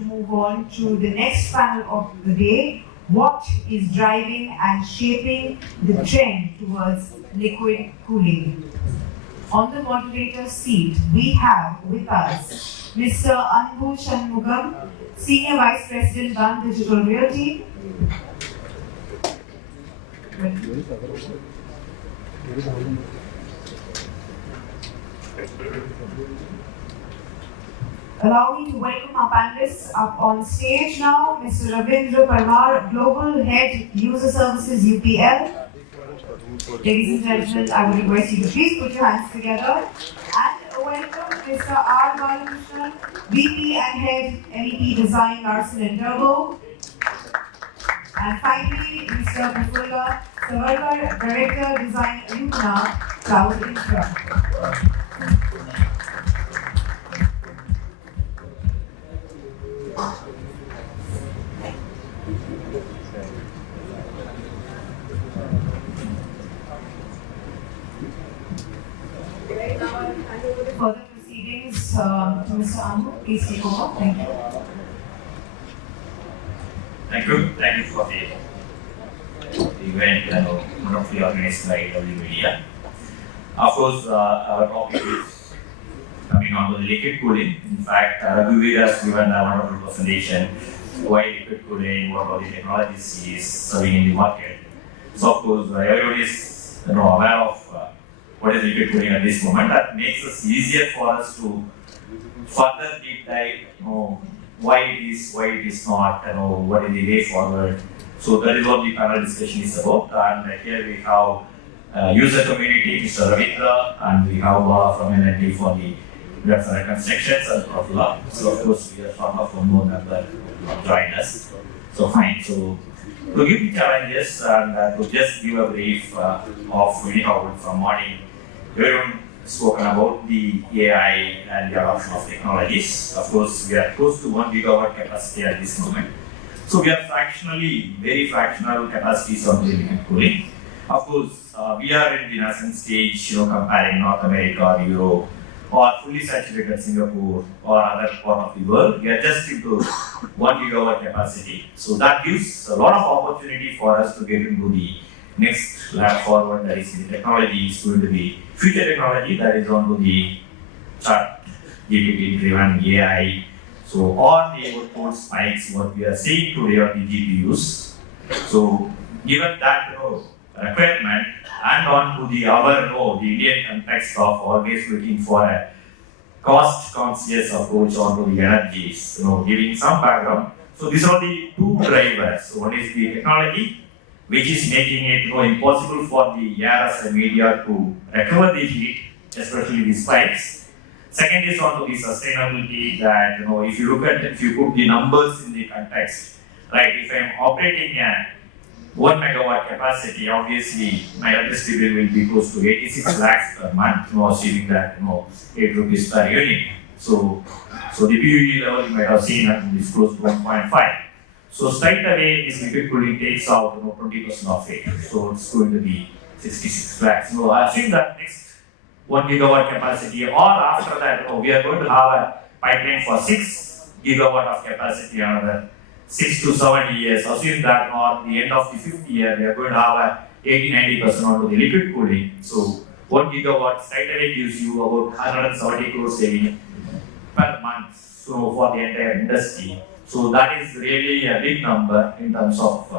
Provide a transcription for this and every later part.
to move on to the next panel of the day. What is driving and shaping the trend towards liquid cooling? On the moderator seat, we have with us Mr. Anbu Shanmugam, Senior Vice President, BAM Digital Realty. Allow me to welcome our panelists up on stage now. Mr. Ravindra, Parmar, Global Head User Services UPL. Ladies and gentlemen, I would request you to please put your hands together. And welcome Mr. R. Balakrishnan, VP and Head MEP Design, Larsen and Tubro. And finally, Mr. Prafulla, Savarkar, Director Design, Lumina CloudInfra. Further proceedings to Mr. Anbu, please take over. Thank you. Thank you for the event wonderfully organized by W.Media. Of course, our topic is coming on to the liquid cooling. In fact, W.Media has given a wonderful presentation why liquid cooling, what all the technologies is serving in the market. So, of course, everybody is aware of what is liquid cooling at this moment. That makes it easier for us to further deep dive, why it is not, what is the way forward. So that is what the panel discussion is about. And here we have user community, Mr. Ravindra, and we have from NNT for the Datacenter constructions and Prafulla. So of course we are short of one more member join us. So fine. So to give the challenges and to just give a brief of anyhow from morning, everyone spoken about the AI and the adoption of technologies. Of course, we are close to 1 gigawatt capacity at this moment. So we are very fractional capacities on the liquid cooling. Of course, we are in the nascent stage, comparing North America or Europe or fully saturated Singapore or other part of the world. We are just into 1 gigawatt capacity. So that gives a lot of opportunity for us to get into the next lap forward, that is the technology is going to be future technology that is on to the chat GPT driven AI. So all the output spikes what we are seeing today on the GPUs. So given that requirement and on to the the Indian context of always looking for a cost conscious approach onto the energies, giving some background. So these are the two drivers. One is the technology, which is making it impossible for the air and media to recover the heat, especially the spikes. Second is onto the sustainability that if you put the numbers in the context, right? If I am operating a 1 megawatt capacity, obviously my electricity bill will be close to 86 lakhs per month, assuming that 8 rupees per unit. So the PUE level you might have seen is close to 1.5. So straight away, this liquid cooling takes out 20% of it. So it's going to be 66 lakhs. So I assume that next 1 gigawatt capacity, or after that, we are going to have a pipeline for 6 gigawatt of capacity another 6 to 7 years. Assume that on the end of the 5th year, we are going to have a 80-90% onto the liquid cooling. So 1 gigawatt straight away gives you about 170 crore saving per month. So for the entire industry. So that is really a big number in terms of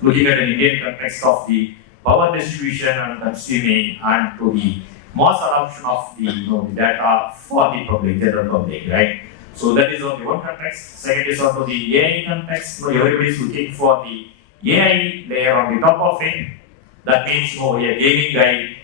looking at an Indian context of the power distribution and consuming and to the mass adoption of the the data for the public, general public, right? So that is on the one context. Second is on the AI context. Everybody is looking for the AI layer on the top of it. That means a gaming guy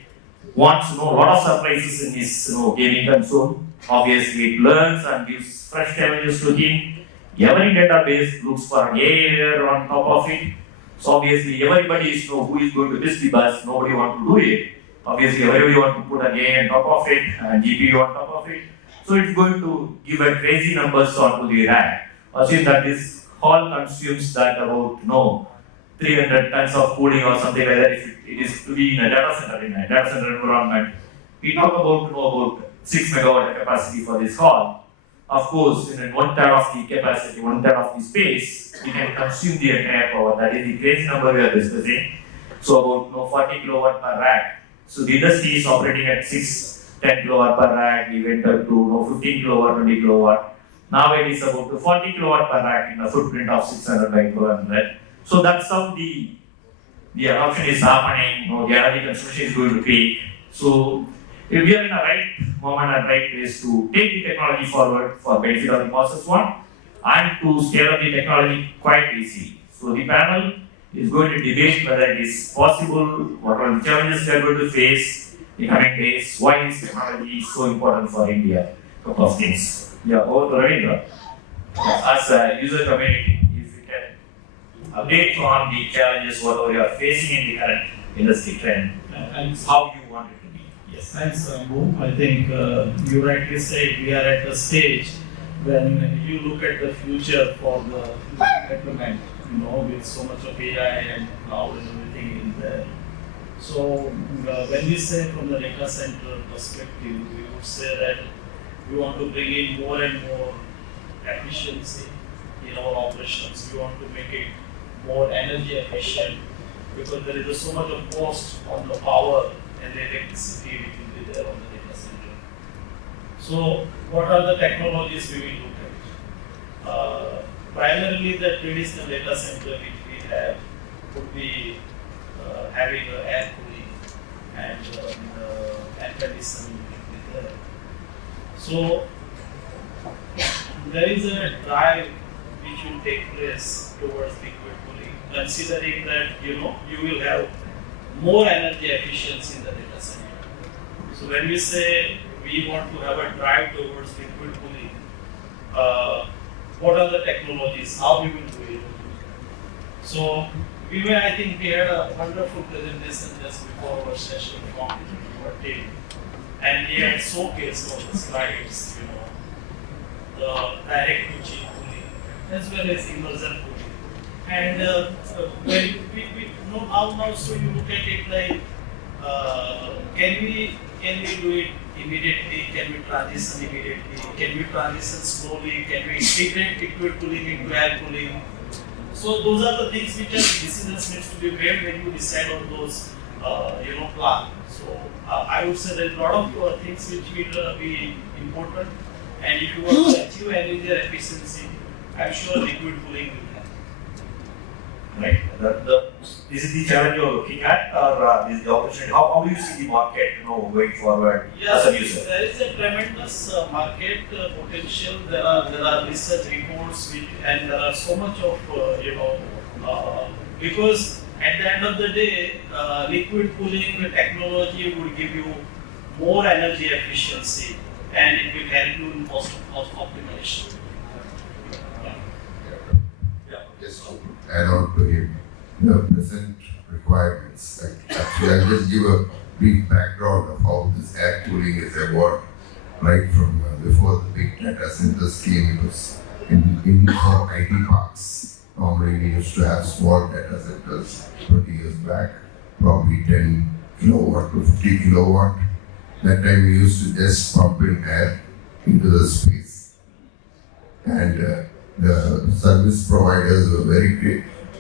wants a lot of surprises in his gaming console. Obviously, it learns and gives fresh challenges to him. Every database looks for an AI layer on top of it. So obviously, everybody is who is going to miss the bus. Nobody wants to do it. Obviously, everybody wants to put an AI on top of it and GPU on top of it. So it's going to give a crazy numbers onto the RAM. Assume that this all consumes that about 300 tons of cooling or something like that. If it is to be in a data center environment, we talk about about 6 megawatt capacity for this hall. of course, in 1/3 of the capacity, 1/3 of the space, we can consume the entire power. That is the crazy number we are discussing. So about 40 kilowatt per rack. So the industry is operating at 10 kilowatt per rack. We went up to 15 kilowatt, 20 kilowatt. Now it is about 40 kilowatt per rack in a footprint of 600 by 400. So that's how the adoption is happening. The energy consumption is going to peak. So if we are in the right moment and right place to take the technology forward for benefit of the process one and to scale up the technology quite easily. So the panel is going to debate whether it is possible, what are the challenges we are going to face in coming days, why is technology so important for India, couple of things. Yeah, over to Ravindra. As a user community, if you can update on the challenges, whatever you are facing in the current industry trend, and how you want it to be. Yes. Thanks, Anbu. I think you rightly said we are at a stage when you look at the future for the development, with so much of AI and cloud and everything in there. So when we say from the data center perspective, we would say that we want to bring in more and more efficiency in our operations. We want to make it more energy efficient because there is so much of cost on the power and the electricity which will be there on the data center. So what are the technologies we will look at? Primarily the traditional data center which we have would be having air cooling and air conditioning will be there. So there is a drive which will take place towards liquid cooling, considering that you will have more energy efficiency in the data center. So when we say we want to have a drive towards liquid cooling, what are the technologies? How we will do it? So I think we had a wonderful presentation just before our session from our team, and we had showcased on the slides, the direct to chip cooling as well as immersion cooling. And when we know how so you look at it like, can we do it immediately? Can we transition immediately? Can we transition slowly? Can we integrate liquid cooling into air cooling? So those are the things which are decisions needs to be made when you decide on those plan. So I would say there are a lot of things which will be important, and if you want to achieve energy efficiency, I'm sure liquid cooling will help. Right. This is the challenge you are looking at, or this is the opportunity? How do you see the market, going forward as a user? There is a tremendous market potential. There are research reports, and there are so much of because at the end of the day, liquid cooling technology will give you more energy efficiency, and it will help you in cost optimization. Just to add on to him, the present requirements. Actually, I'll just give a brief background of how this air cooling is evolved. Right from before the big data centers came, it was in for IT parks. Normally, we used to have small data centers 20 years back, probably 10 kilowatt to 50 kilowatt. That time, we used to just pump in air into the space. And the service providers were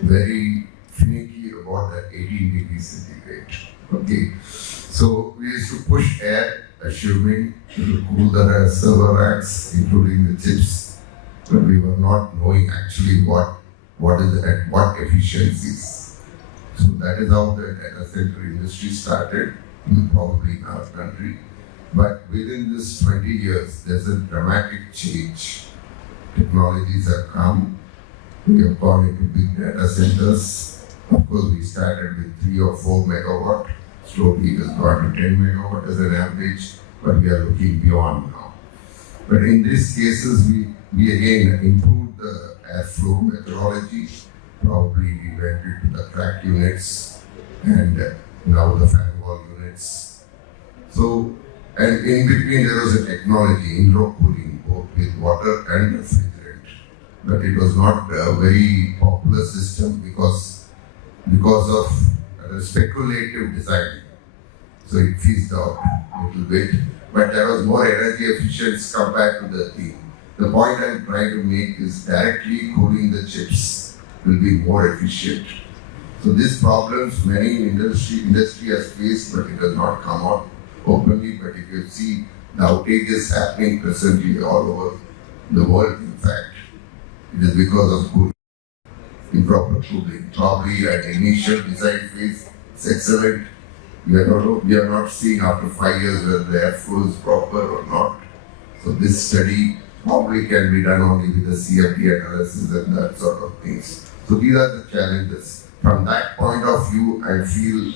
very finicky about that 18 degrees centigrade. Okay, so we used to push air, assuming to cool the server racks, including the chips, but we were not knowing actually what is at what efficiencies. So that is how the data center industry started, probably in our country. But within this 20 years, there's a dramatic change. Technologies have come. We have gone into big data centers. Of course, we started with 3 or 4 megawatt. Slowly, it has gone to 10 megawatt as an average, but we are looking beyond now. But in these cases, we again improved the airflow methodology. Probably we went into the crack units and now the fan wall units. So, and in between there was a technology, indoor cooling, both with water and refrigerant. But it was not a very popular system because of speculative design. So it fizzed out a little bit. But there was more energy efficiency compared to the the point I'm trying to make is directly cooling the chips will be more efficient. So these problems many industry has faced, but it does not come out openly. But if you see the outages happening presently all over the world, in fact, it is because of cooling, improper cooling. Probably at the initial design phase, it's excellent. We are not seeing after 5 years whether the airflow is proper or not. So this study probably can be done only with the CFD analysis and that sort of things. So these are the challenges. From that point of view, I feel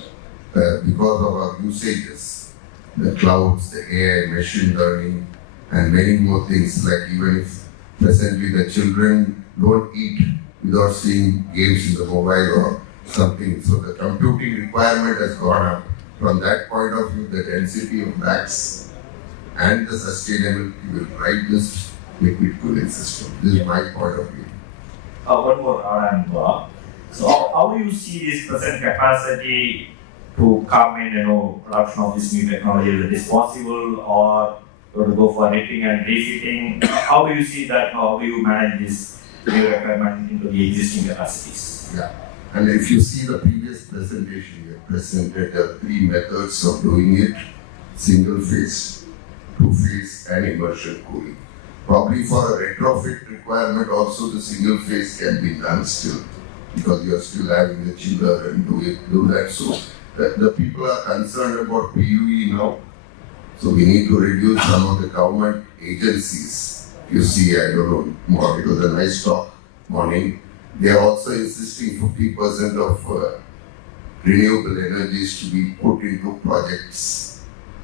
because of our usages, the clouds, the AI, machine learning, and many more things, like even if presently the children don't eat without seeing games in the mobile or something. So the computing requirement has gone up. From that point of view, the density of racks and the sustainability will drive this liquid cooling system. This is my point of view. One more, Anbu. So how do you see this present capacity to come in, production of this new technology? Is it possible, or to go for hitting and refitting? How do you see that? How do you manage this new requirement into the existing capacities? Yeah. And if you see the previous presentation, we have presented the 3 methods of doing it: single phase, 2 phase, and immersion cooling. Probably for a retrofit requirement also the single phase can be done still, because you are still having the chiller and do that. So the people are concerned about PUE now. So we need to reduce some of the government agencies. You see, I don't know, it was a nice talk morning. They are also insisting 50% of renewable energies to be put into projects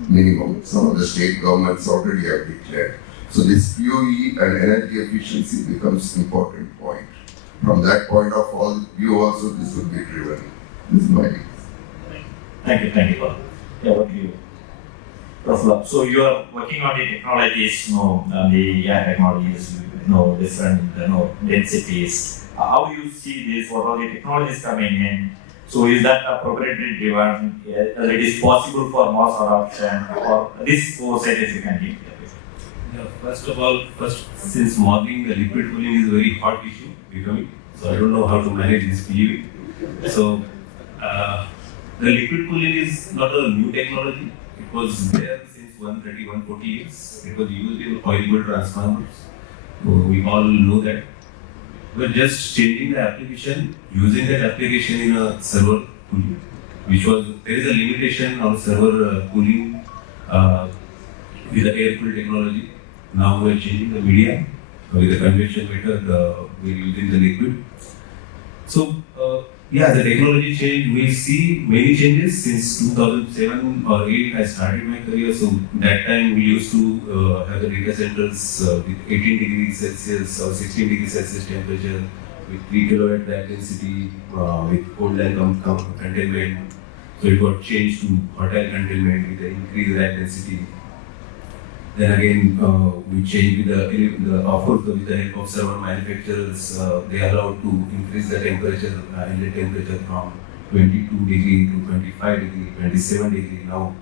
minimum. Some of the state governments already have declared. So this PUE and energy efficiency becomes an important point. From that point of view also this will be driven. This is my view. Thank you. Yeah, what do you? Prafulla. So you are working on the technologies, the AI technologies, different, densities. How do you see this? What are the technologies coming in? So is that appropriately driven? It is possible for mass adoption, or this foresight is you can give? Yeah, first of all, since modeling the liquid cooling is a very hot issue becoming, so I don't know how to manage this PUE. So the liquid cooling is not a new technology. It was there since 140 years. It was used in oil-cooled transformers. So we all know that. We're just changing the application, using that application in a server cooling, there is a limitation on server cooling with the air-cooled technology. Now we're changing the media with the convection method, we're using the liquid. So, the technology change, we see many changes since 2007 or 8 I started my career. So that time we used to have the data centers with 18 degrees Celsius or 16 degrees Celsius temperature with 3 kilowatt rack density with cold and containment. So it got changed to hotel containment with the increased rack density. Then again, we changed with the offers with the help of server manufacturers. They are allowed to increase the temperature, inlet temperature from 22 degree to 25 degree, 27 degree. Now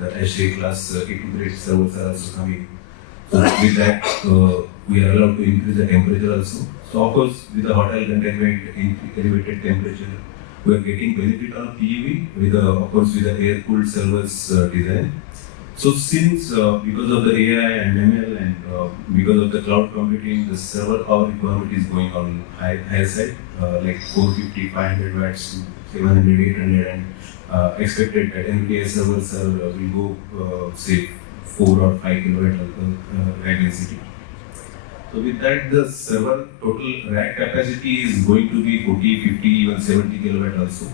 the HA class A2 grade servers are also coming. So with that, we are allowed to increase the temperature also. So of course, with the hotel containment, elevated temperature, we are getting benefit on PUE with of course with the air-cooled servers design. So since because of the AI and ML and because of the cloud computing, the server power requirement is going on higher side, like 450, 500 watts to 700, 800, and expected that NVIDIA servers will go say 4 or 5 kilowatt rack density. So with that, the server total rack capacity is going to be 40, 50, even 70 kilowatt also.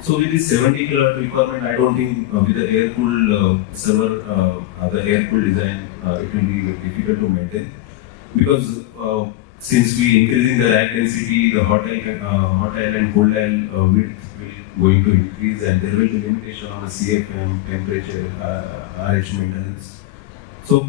So with this 70 kilowatt requirement, I don't think with the air-cooled server, the air-cooled design, it will be difficult to maintain, because since we increasing the rack density, the hot aisle and cold aisle width will going to increase, and there will be limitation on the CFM, temperature, RH maintenance. So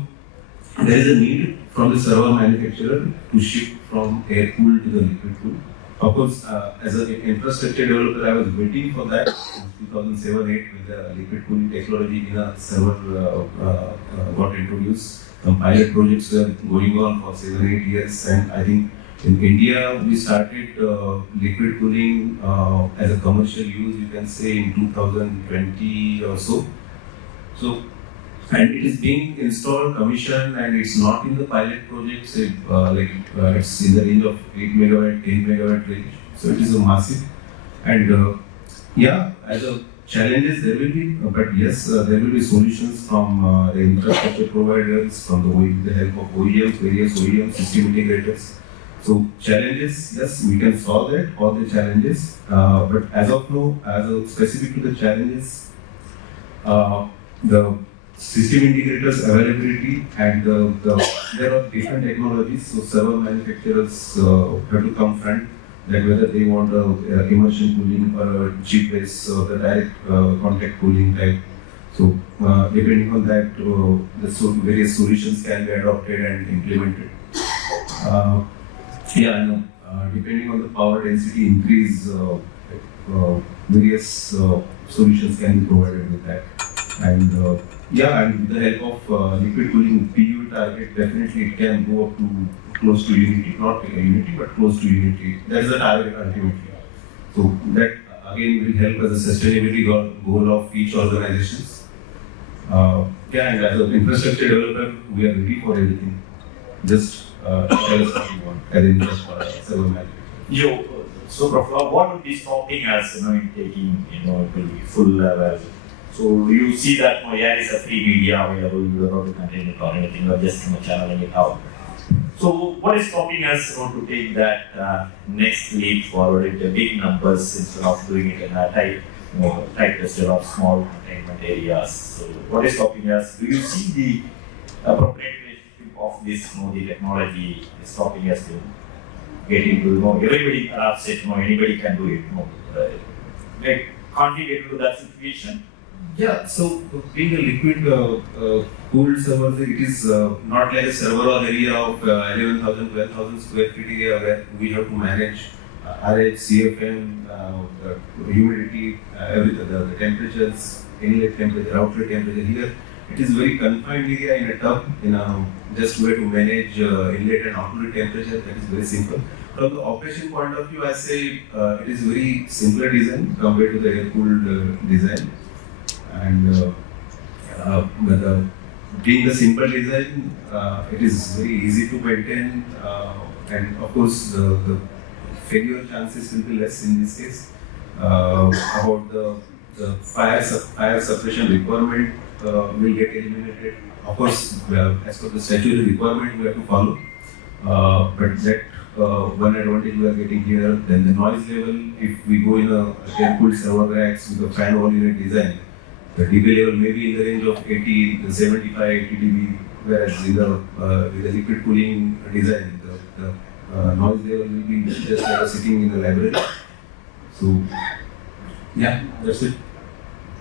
there is a need from the server manufacturer to shift from air-cooled to the liquid-cooled. Of course, as an infrastructure developer, I was waiting for that in 2007-8 when the liquid cooling technology in a server got introduced. Some pilot projects were going on for 7-8 years, and I think in India we started liquid cooling as a commercial use, you can say in 2020 or so. And it is being installed, commissioned, and it's not in the pilot projects. It's in the range of 8 megawatt, 10 megawatt range. So it is a massive. And as a challenges there will be, but yes, there will be solutions from the infrastructure providers, from the help of OEMs, various OEMs, system integrators. So challenges, yes, we can solve that, all the challenges. But as of now, specific to the challenges, the system integrators availability and there are different technologies. So server manufacturers have to come front, that whether they want immersion cooling or chip-based or the direct contact cooling type. So depending on that, various solutions can be adopted and implemented. Depending on the power density increase, various solutions can be provided with that. And with the help of liquid cooling PU target, definitely it can go up to close to unity, not unity, but close to unity. That's the target ultimately. So that again will help as a sustainability goal of each organization. And as an infrastructure developer, we are ready for everything. Just tell us what you want as an server manager. So Prafulla, what would be stopping us, in taking, full level? So you see that here is a free media available, you don't have to contain it or anything, you are just channeling it out. So what is stopping us to take that next leap forward into big numbers instead of doing it in a tight cluster of small containment areas? So what is stopping us? Do you see the appropriate relationship of this the technology is stopping us to get into everybody perhaps anybody can do it. Can't we get into that situation? Yeah, so being a liquid cooled server, it is not like a server or area of 11,000, 12,000 square feet area where we have to manage RH, CFM, humidity, everything, the temperatures, inlet temperature, outlet temperature. Here, it is very confined area in a tub, just where to manage inlet and outlet temperature. That is very simple. From the operation point of view, I say it is very simpler design compared to the air-cooled design. And being the simple design, it is very easy to maintain, and of course the failure chances will be less in this case. About the fire suppression requirement will get eliminated. Of course, as per the statutory requirement we have to follow, but that one advantage we are getting here. Then the noise level, if we go in a air-cooled server racks with a fan wall unit design, the dB level may be in the range of 75, 80 dB, whereas with the liquid cooling design, the noise level will be just like sitting in the library. So, that's it.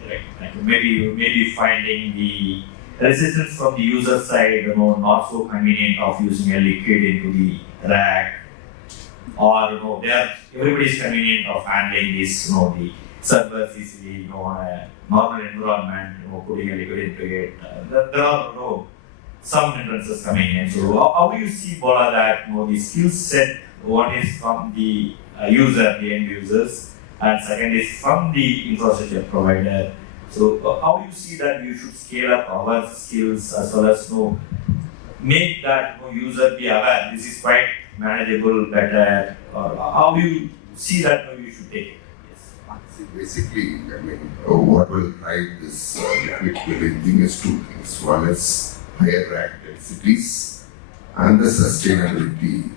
Right. Thank you. Maybe you may be finding the resistance from the user side, not so convenient of using a liquid into the rack, or everybody is convenient of handling this, the servers easily, on a normal environment, putting a liquid into it. There are some hindrances coming in. So how do you see, Bola, that the skill set, one is from the user, the end users, and second is from the infrastructure provider. So how do you see that you should scale up our skills as well as make that user be aware this is quite manageable, better, or how do you see that you should take it? Basically, what will drive this liquid cooling thing is two things. One is higher rack densities and the sustainability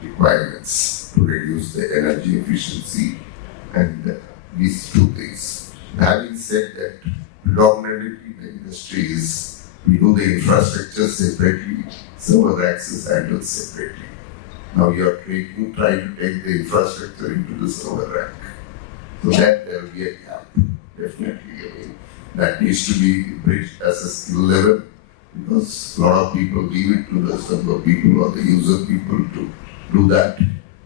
requirements to reduce the energy efficiency, and these two things. Having said that, predominantly the industry is, we do the infrastructure separately, server racks is handled separately. Now you are trying to take the infrastructure into the server rack. So that there will be a gap, definitely. That needs to be bridged as a skill level, because a lot of people leave it to the server people or the user people to do that.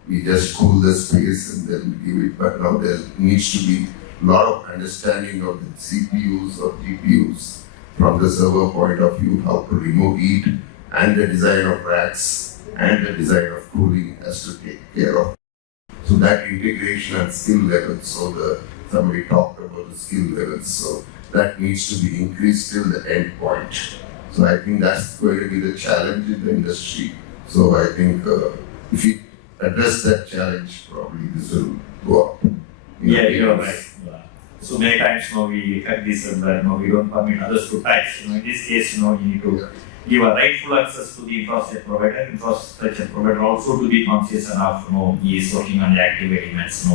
we just cool the space and then give it. But now there needs to be a lot of understanding of the CPUs or GPUs from the server point of view, how to remove heat, and the design of racks and the design of cooling has to take care of. So that integration and skill levels, so somebody talked about the skill levels, so that needs to be increased till the end point. So I think that's going to be the challenge in the industry. So I think if we address that challenge, probably this will go up. Yeah, you're right. So many times, we have this and that, we don't permit others to touch. In this case, you need to give a rightful access to the infrastructure provider also to be conscious enough, he is working on the active elements,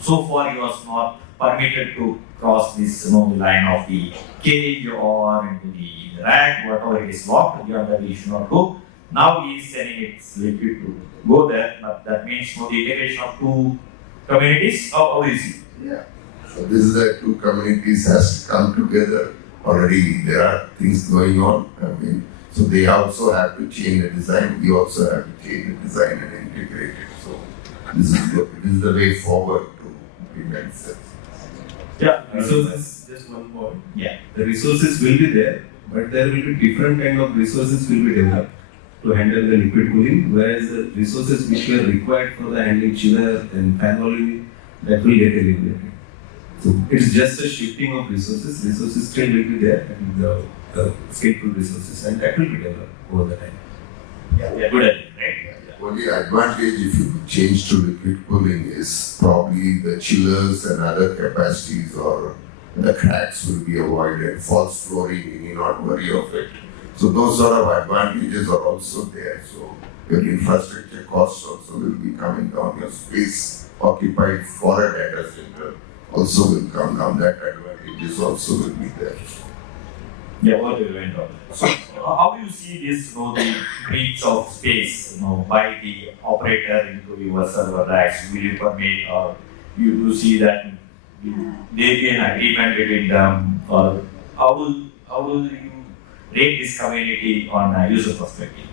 So far, he was not permitted to cross this, the line of the cage or into the rack, whatever it is locked, beyond that he should not go. Now he is saying it's liquid to go there, but that means the integration of two communities, how is it? Yeah. So this is the two communities has to come together. Already there are things going on. So they also have to change the design. We also have to change the design and integrate it. So this is the way forward to implement this. Yeah. Resources, just one point. Yeah. The resources will be there, but there will be different kind of resources will be developed to handle the liquid cooling, whereas the resources which were required for the handling chiller and fan volume, that will get eliminated. So it's just a shifting of resources. Resources still will be there, and the skillful resources, and that will be developed over the time. Yeah, good at it, right? Only advantage if you change to liquid cooling is probably the chillers and other capacities or the cracks will be avoided. False flooring, you need not worry of it. So those sort of advantages are also there. So your infrastructure costs also will be coming down. Your space occupied for a data center also will come down. That advantages also will be there. Yeah, what do you went on? So, how do you see this, the breach of space, by the operator into your server racks? Will you permit, or you see that there be an agreement between them, or how do you rate this community on a user perspective?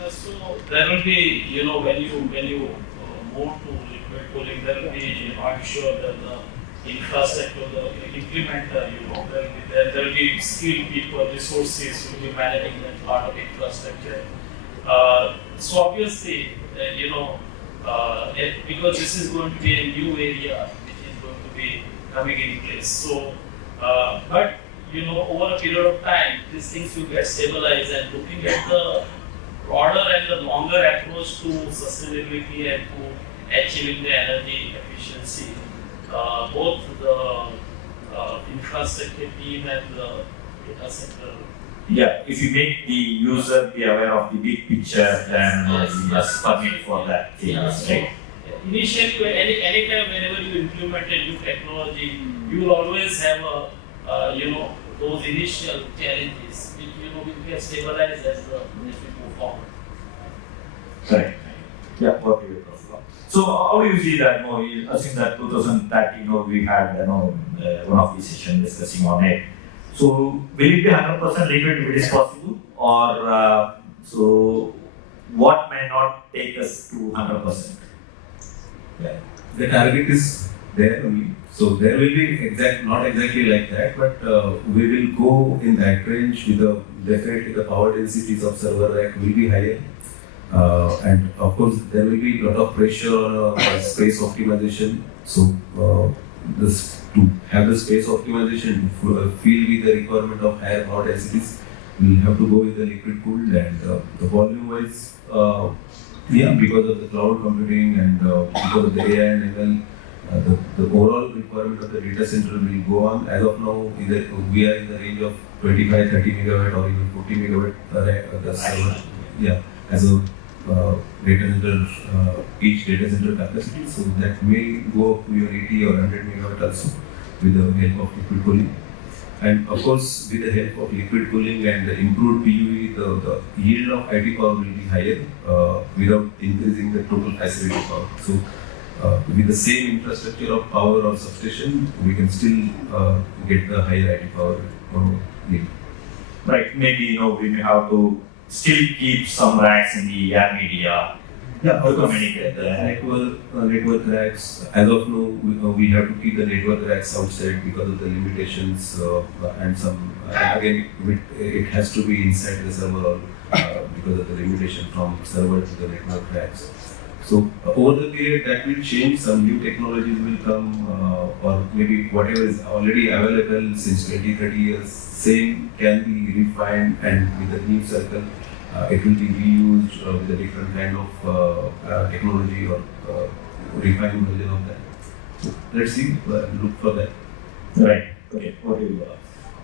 Yeah, so there will be, when you move to liquid cooling, there will be, I'm sure that the infrastructure, the implementer, there will be skilled people, resources will be managing that part of infrastructure. So obviously, because this is going to be a new area which is going to be coming in place. So, but over a period of time, these things will get stabilized, and looking at the broader and the longer approach to sustainability and to achieving the energy efficiency, both the infrastructure team and the data center. Yeah, if you make the user be aware of the big picture, then you must permit for that change, right? Initially, anytime whenever you implement a new technology, you will always have those initial challenges which will get stabilized as we move forward. Correct. Yeah, what do you Prafulla? So how do you see that? I think that 2013, we had one of the sessions discussing on it. So will it be 100% liquid if it is possible, or so what may not take us to 100%? Yeah. The target is there only. So there will be not exactly like that, but we will go in that range with definitely the power densities of server rack will be higher. And of course, there will be a lot of pressure on space optimization. So to have the space optimization to fill with the requirement of higher power densities, we have to go with the liquid cooled, and the volume wise, because of the cloud computing and because of the AI and ML, the overall requirement of the data center will go on. As of now, we are in the range of 25, 30 megawatt or even 40 megawatt server. Yeah, as a data center, each data center capacity. So that may go up to your 80 or 100 megawatt also with the help of liquid cooling. And of course, with the help of liquid cooling and the improved PUE, the yield of IT power will be higher without increasing the total facility power. So with the same infrastructure of power or substation, we can still get the higher IT power yield. Right, maybe we may have to still keep some racks in the BAM media Yeah, to communicate the network racks. As of now, we have to keep the network racks outside because of the limitations and some. Again, it has to be inside the server because of the limitation from server to the network racks. So over the period, that will change. Some new technologies will come, or maybe whatever is already available since 20-30 years, same can be refined, and with the new circle, it will be reused with a different kind of technology or refined version of that. So let's see, look for that. Right. Okay.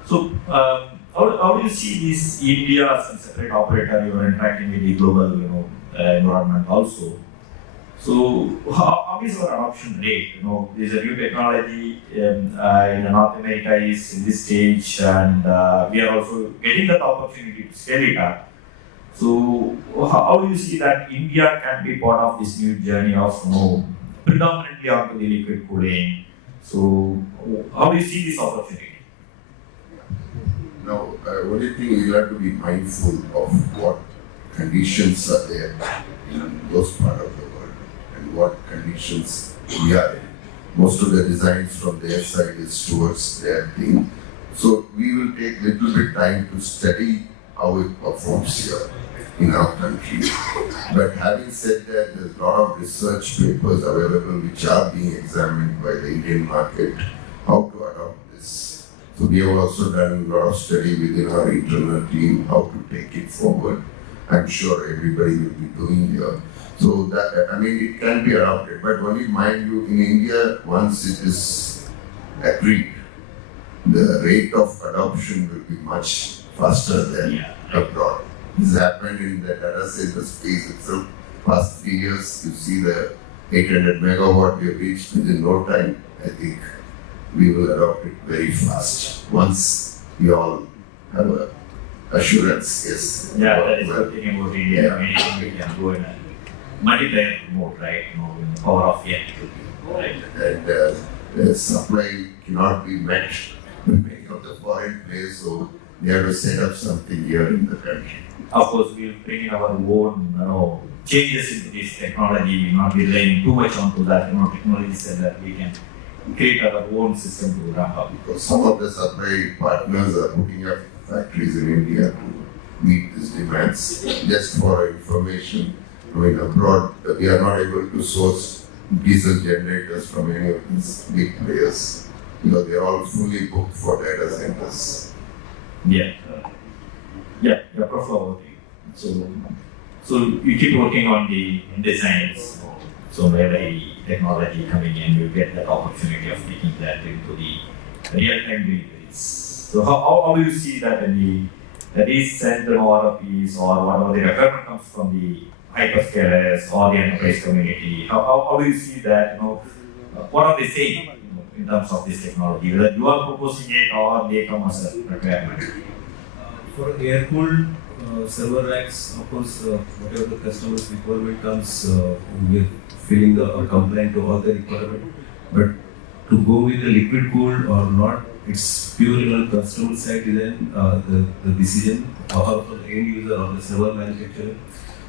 So, how do you see this India as a separate operator? You are interacting with the global, environment also. So, how is our adoption rate? There's a new technology in North America is in this stage, and we are also getting that opportunity to scale it up. So, how do you see that India can be part of this new journey of predominantly onto the liquid cooling? So, how do you see this opportunity? Now, only thing you have to be mindful of what conditions are there in those part of the world and what conditions we are in. Most of the designs from their side is towards their thing. So we will take little bit time to study how it performs here in our country. But having said that, there's a lot of research papers available which are being examined by the Indian market, how to adopt this. So we have also done a lot of study within our internal team, how to take it forward. I'm sure everybody will be doing here. So that, it can be adopted, but only mind you, in India, once it is agreed, the rate of adoption will be much faster than abroad. This happened in the data center space itself. Past 3 years, you see the 800 megawatt we have reached within no time. I think we will adopt it very fast once we all have a assurance. Yes. Yeah, that is the thing about India. We can go in a multiplayer mode, right? In the power of N. Right. And the supply cannot be met with many of the foreign players, so they have to set up something here in the country. Of course, we will bring in our own changes into this technology, not be relying too much onto that technology so that we can create our own system to ramp up. Because some of the supply partners are putting up factories in India to meet these demands. Just for information, abroad we are not able to source diesel generators from any of these big players because they are all fully booked for data centers. Prafulla. So you keep working on the designs. So every technology coming in, you get that opportunity of taking that into the real-time deliveries. So how do you see that in the decent RFPs or whatever the requirement comes from the hyperscalers or the enterprise community? How do you see that? What are they saying in terms of this technology? Whether you are proposing it or they come as a requirement? For air-cooled server racks, of course, whatever the customer's requirement comes, we are filling or complying to all the requirement. But to go with the liquid cooled or not, it's purely on customer side then the decision or the end user or the server manufacturer.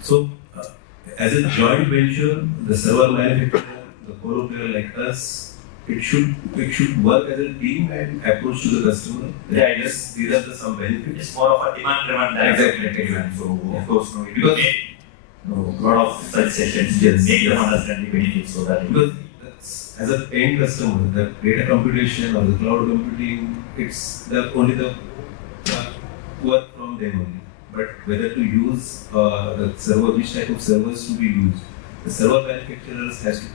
So, as a joint venture, the server manufacturer, the core player like us, it should work as a team and approach to the customer. Yeah, yes, these are some benefits. It's more of a demand-driven Exactly. So, of course, because a lot of such sessions make them understand the benefits so that because as an end customer, the data computation or the cloud computing, it's only the work from them only. But whether to use the server, which type of servers to be used, the server manufacturers has to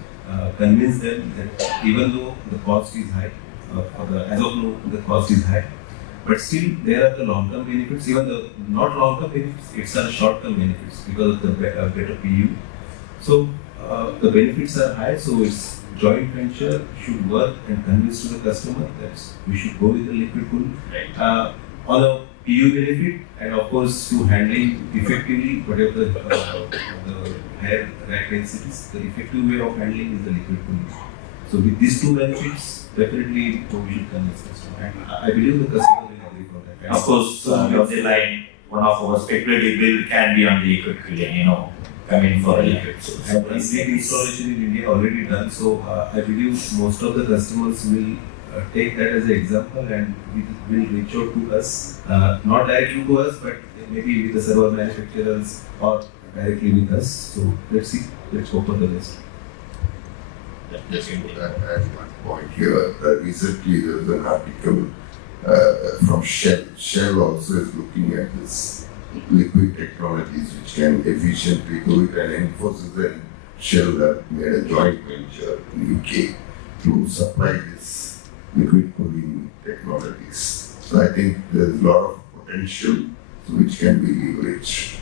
convince them that even though the cost is high, as of now the cost is high, but still there are the long-term benefits. Even the not long-term benefits, it's a short-term benefits because of the better PU. So the benefits are high, so it's joint venture should work and convince to the customer that we should go with the liquid cool on a PU benefit, and of course to handling effectively whatever the higher rack densities, the effective way of handling is the liquid cooling. So with these two benefits, definitely we should convince customer, and I believe the customer will agree for that. Of course, on the line, one of our speculative bill can be on the liquid cooling, come in for a liquid. So big installation in India already done. So I believe most of the customers will take that as an example and will reach out to us, not directly to us, but maybe with the server manufacturers or directly with us. So let's see. Let's hope for the best. Just to add one point here. Recently there was an article from Shell. Shell also is looking at this liquid technologies which can efficiently do it, and Infosys and Shell have made a joint venture in UK to supply this liquid cooling technologies. So I think there's a lot of potential which can be leveraged.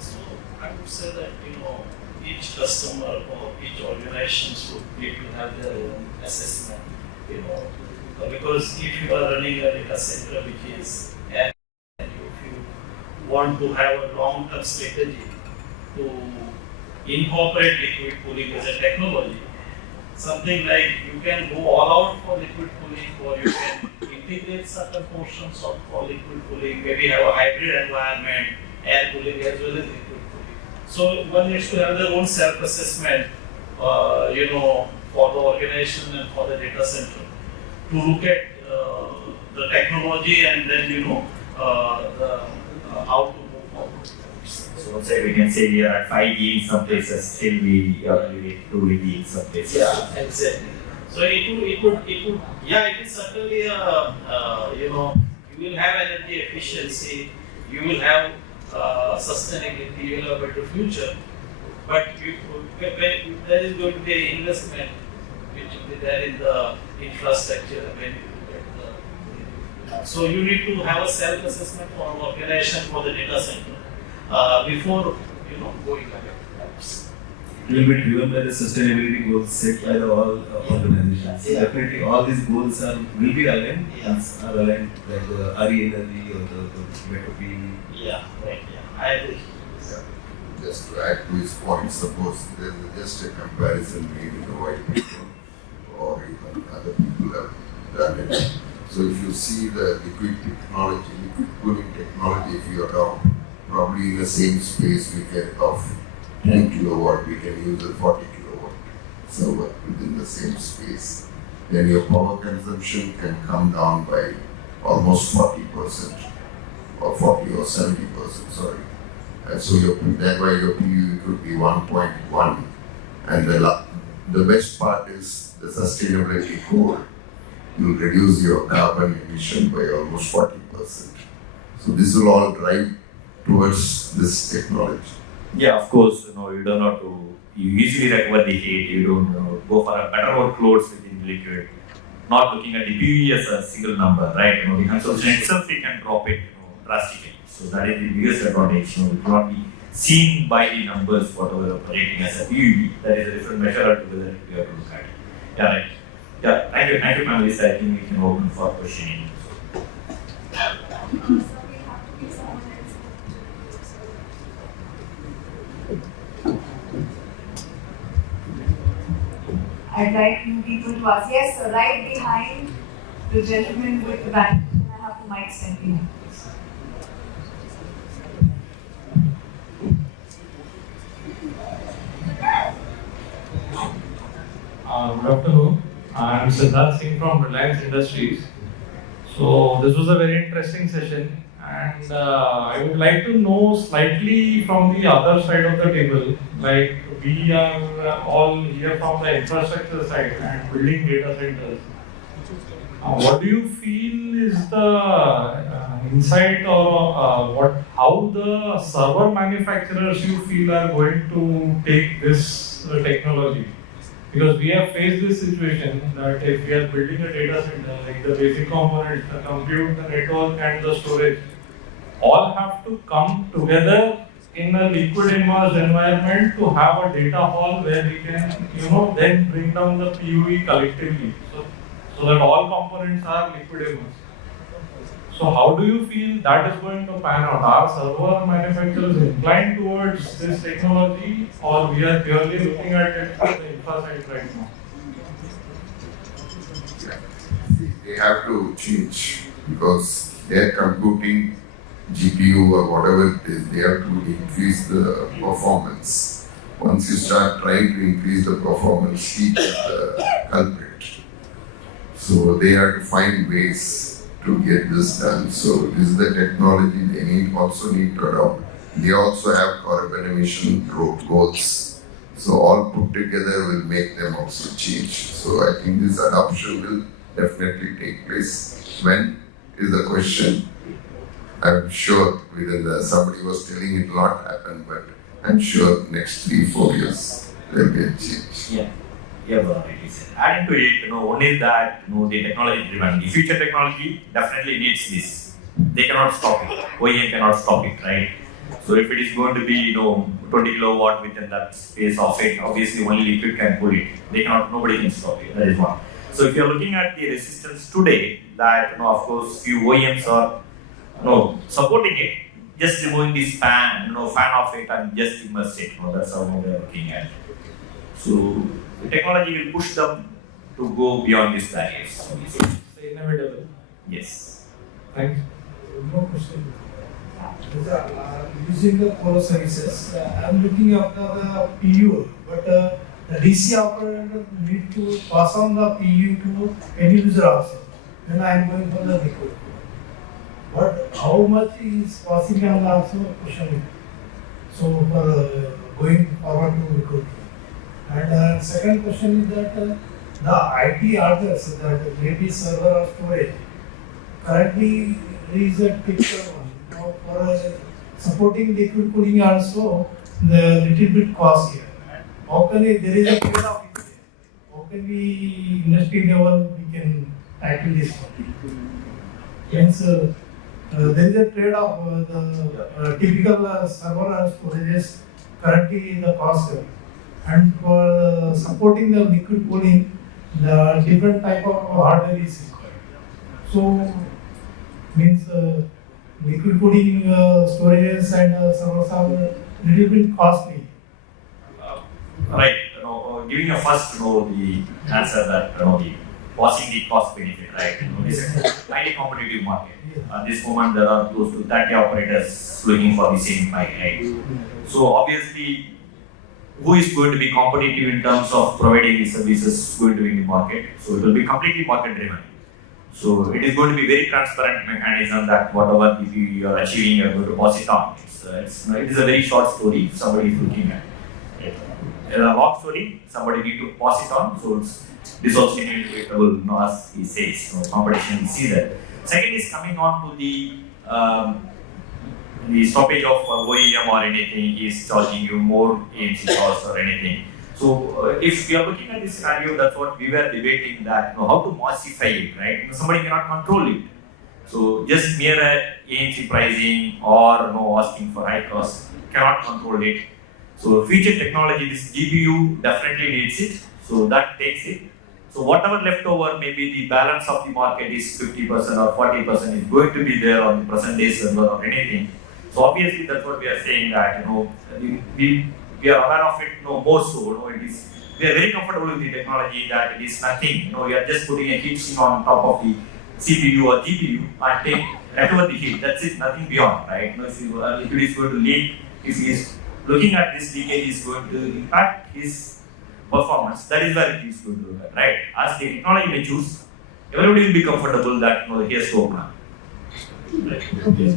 So I would say that each customer or each organization should need to have their own assessment. Because if you are running a data center which is, and if you want to have a long-term strategy to incorporate liquid cooling as a technology, something like you can go all out for liquid cooling, or you can integrate certain portions of for liquid cooling, maybe have a hybrid environment, air cooling as well as liquid cooling. So one needs to have their own self-assessment, for the organization and for the data center to look at the technology and then how to move forward. So say we can say we are at 5G in some places, still we are at 2G in some places. Yeah, exactly. So it is certainly you will have energy efficiency, you will have sustainability, you will have a better future. But there is going to be an investment which will be there in the infrastructure when you look at so you need to have a self-assessment for an organization for the data center before going ahead. It will be driven by the sustainability goals set by the all organizations. Yeah. Definitely, all these goals will be aligned. Yeah. Are aligned like the RE energy or the better PV. Yeah, right. Yeah, I agree. Just to add to his point, suppose there is just a comparison made in the white paper or even other people have done it. So if you see the liquid cooling technology, if you adopt, probably in the same space we can of 10 kilowatt, we can use a 40 kilowatt server within the same space. Then your power consumption can come down by almost 40% or 40 or 70%, sorry. And so that way your PUE could be 1.1. And the best part is the sustainability goal. You'll reduce your carbon emission by almost 40%. So this will all drive towards this technology. Yeah, of course, you don't have to, you easily recover the heat, you don't go for a better workloads within liquid. Not looking at the PUE as a single number, right? The consumption itself, you can drop it drastically. So that is the biggest advantage. It will not be seen by the numbers, whatever the projecting as a PUE. That is a different measure altogether we have to look at. Yeah, right. Yeah, thank you, panelists. I think we can open for questioning. I'd like you people to ask. Yes, sir, right behind the gentleman with the band. Can I have the mic sent in? Good afternoon. I'm Siddharth Singh from Reliance Industries. So this was a very interesting session, and I would like to know slightly from the other side of the table. Like we are all here from the infrastructure side and building data centers. What do you feel is the insight or how the server manufacturers you feel are going to take this technology? Because we have faced this situation that if we are building a data center, like the basic components, the compute, the network and the storage, all have to come together in a liquid immersed environment to have a data hall where we can, then bring down the PUE collectively. So that all components are liquid immersed. So how do you feel that is going to pan out? Are server manufacturers inclined towards this technology, or we are purely looking at it from the infra side right now? They have to change because their computing GPU or whatever it is, they have to increase the performance. Once you start trying to increase the performance, heat is the culprit. So they have to find ways to get this done. So this is the technology they also need to adopt. They also have carbon emission goals. So all put together will make them also change. So I think this adoption will definitely take place. When is the question? I'm sure within somebody was telling it will not happen, but I'm sure next 3-4 years there will be a change. Yeah, but it is. Adding to it, only that, the technology driven. The future technology definitely needs this. They cannot stop it. OEM cannot stop it, right? So if it is going to be, 20 kilowatt within that space of it, obviously only liquid can pull it. Nobody can stop it. That is one. So if you are looking at the resistance today, that, of course, few OEMs are, supporting it, just removing the fan off it and just immerse it. That's how they are looking at it. So the technology will push them to go beyond these barriers. Inevitable. Yes. Thanks. No question. Using the core services, I'm looking after the PU, but the DC operator need to pass on the PU to any user also. Then I'm going for the liquid. But how much is passing on also question. So for going forward to liquid. And second question is that the IT address, that maybe server or storage, currently is a typical one. Now for supporting liquid cooling also, the little bit costlier. How can there is a trade-off? How can we industry level we can tackle this one? Hence, there is a trade-off. The typical server storages currently in the cost, and for supporting the liquid cooling, the different type of hardware is required. So, means liquid cooling storages and servers are little bit costly. Right. Giving a first, the answer that the passing the cost benefit, right? This is a highly competitive market. At this moment, there are close to 30 operators looking for the same pie, right? So obviously, who is going to be competitive in terms of providing these services going to be in the market? So it will be completely market driven. So it is going to be very transparent mechanism that whatever you are achieving, you are going to pass it on. It is a very short story. Somebody is looking at it. A long story. Somebody need to pass it on. So this also inevitable, as he says. Competition we see that. Second is coming on to the stoppage of OEM or anything is charging you more AMC costs or anything. So if we are looking at this scenario, that's what we were debating, that how to massify it, right? Somebody cannot control it. So just mere AMC pricing or asking for high cost cannot control it. So future technology, this GPU definitely needs it. So that takes it. So whatever left over, maybe the balance of the market is 50% or 40% is going to be there on the present day server or anything. So obviously that's what we are saying, that we are aware of it more so. It is, we are very comfortable with the technology, that it is nothing. We are just putting a heat sink on top of the CPU or GPU and take recover the heat. That's it, nothing beyond, right? If it is going to leak, if he is looking at this leakage is going to impact his performance, that is where it is going to look at, right? As the technology matures, everybody will be comfortable that he has to open up.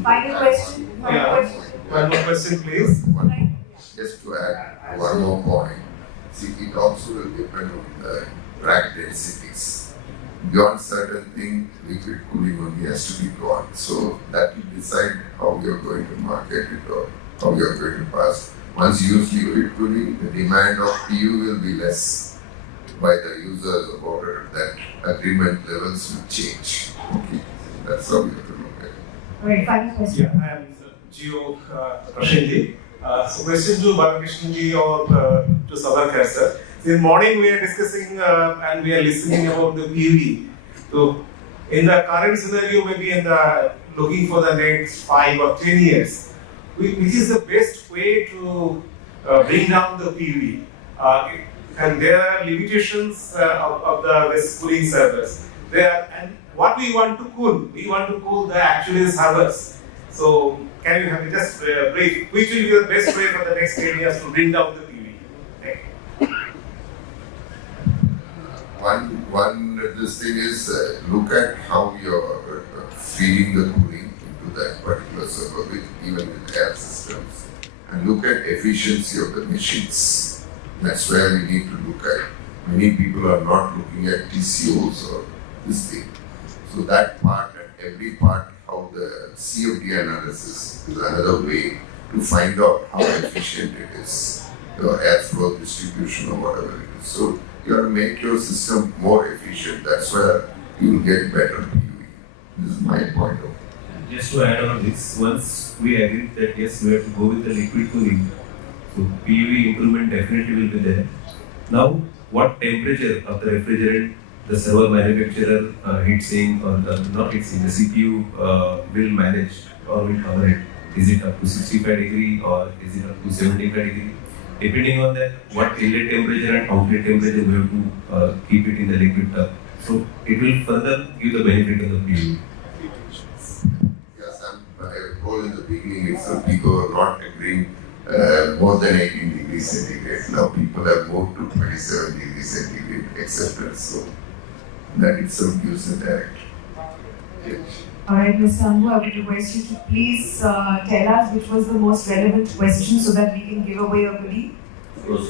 Final question. One more question, please. Just to add one more point, see, it also will depend on the rack densities. Beyond certain thing, liquid cooling only has to be gone. So that will decide how you are going to market it or how you are going to pass. Once you use liquid cooling, the demand of PU will be less by the users of order. That agreement levels will change. Okay, that's how you have to look at it. Right, final question. Yeah, I am Geo Rashinji. So question to Balakrishnan or to Savarkar sir. So in morning we are discussing and we are listening about the PV. So in the current scenario, maybe in the looking for the next 5 or 10 years, which is the best way to bring down the PV? And there are limitations of the cooling servers. And what we want to cool the actual servers. So can you have me just brief? Which will be the best way for the next 10 years to bring down the PV? Okay. One this thing is look at how you're feeding the cooling into that particular server, even with air systems, and look at efficiency of the machines. That's where we need to look at. Many people are not looking at TCOs or this thing. So that part and every part, how the CFD analysis is another way to find out how efficient it is, your airflow distribution or whatever it is. So you have to make your system more efficient. That's where you will get better PV. This is my point of view. Just to add on this, once we agree that yes, we have to go with the liquid cooling, so PV improvement definitely will be there. Now, what temperature of the refrigerant the server manufacturer heatsink or not heatsink, the CPU will manage or will cover it? Is it up to 65 degree or is it up to 75 degree? Depending on that, what inlet temperature and outlet temperature we have to keep it in the liquid tub. So it will further give the benefit of the PV. Yes, I told in the beginning itself, people are not agreeing more than 18 degrees centigrade. Now people have moved to 27 degrees centigrade acceptance. So that itself gives a direct edge. Alright, Mr. Anbu, I would request you to please tell us which was the most relevant question so that we can give away a goodie. Because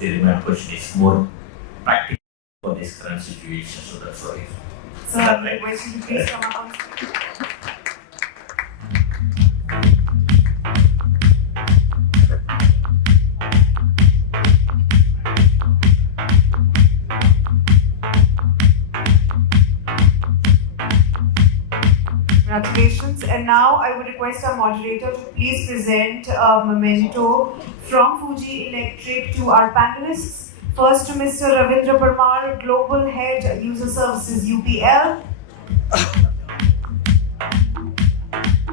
maybe my question is more practical for this current situation, so that's why. So I would request you to please come up on stage. Congratulations. And now I would request our moderator to please present a memento from Fuji Electric to our panelists. First to Mr. Ravindra Parmar, Global Head User Services UPL.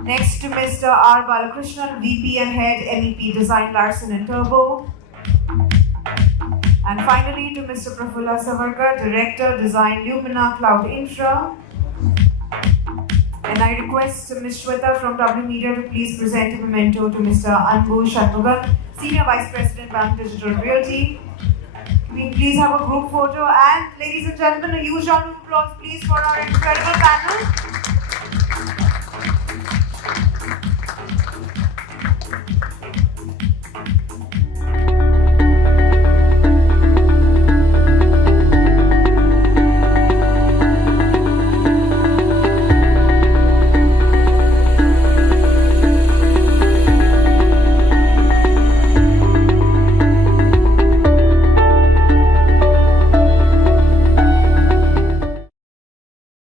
Next to Mr. R. Balakrishnan, VP and Head MEP Design Larsen and Tubro. And finally to Mr. Prafulla Savarkar, Director Design Lumina CloudInfra. And I request Ms. Shweta from W.Media to please present a memento to Mr. Anbu Shanmugam, Senior Vice President, BAM Digital Realty. Can we please have a group photo? And ladies and gentlemen, a huge round of applause please for our incredible panel.